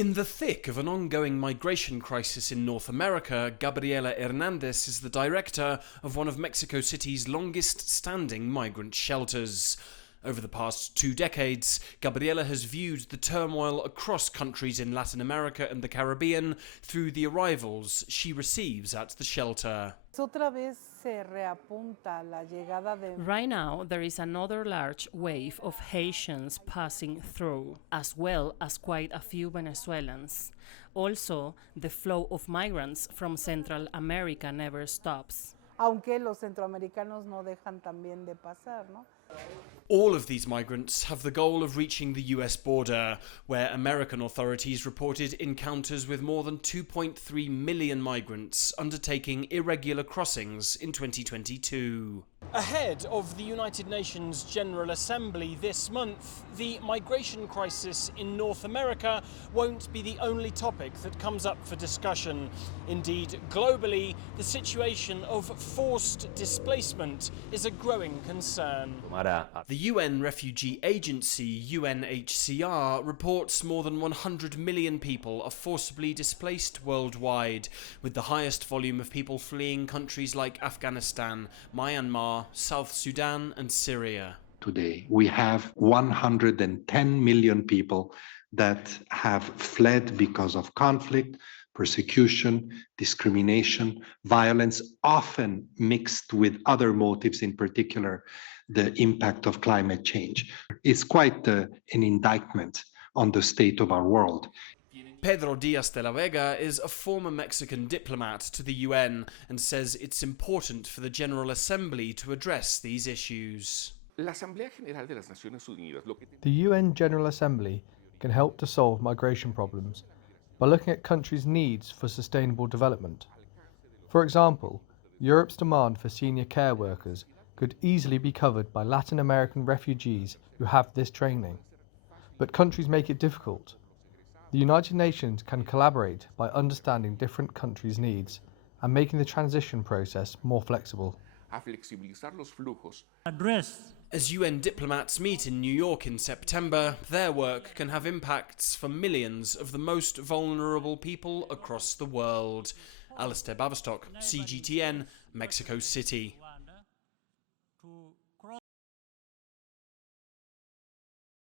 In the thick of an ongoing migration crisis in North America, Gabriela Hernandez is the director of one of Mexico City's longest-standing migrant shelters. Over the past 2 decades, Gabriela has viewed the turmoil across countries in Latin America and the Caribbean through the arrivals she receives at the shelter. Right now, there is another large wave of Haitians passing through, as well as quite a few Venezuelans. Also, the flow of migrants from Central America never stops. Aunque los centroamericanos no dejan también de pasar, ¿no? All of these migrants have the goal of reaching the US border, where American authorities reported encounters with more than 2.3 million migrants undertaking irregular crossings in 2022. Ahead of the United Nations General Assembly this month, the migration crisis in North America won't be the only topic that comes up for discussion. Indeed, globally, the situation of forced displacement is a growing concern. The UN Refugee Agency, UNHCR, reports more than 100 million people are forcibly displaced worldwide, with the highest volume of people fleeing countries like Afghanistan, Myanmar, South Sudan and Syria. Today, we have 110 million people that have fled because of conflict, persecution, discrimination, violence, often mixed with other motives, in particular, the impact of climate change. It's quite an indictment on the state of our world. Pedro Díaz de la Vega is a former Mexican diplomat to the UN and says it's important for the General Assembly to address these issues. The UN General Assembly can help to solve migration problems by looking at countries' needs for sustainable development. For example, Europe's demand for senior care workers could easily be covered by Latin American refugees who have this training. But countries make it difficult. The United Nations can collaborate by understanding different countries' needs and making the transition process more flexible. As UN diplomats meet in New York in September, their work can have impacts for millions of the most vulnerable people across the world. Alasdair, Baverstock, CGTN, Mexico City.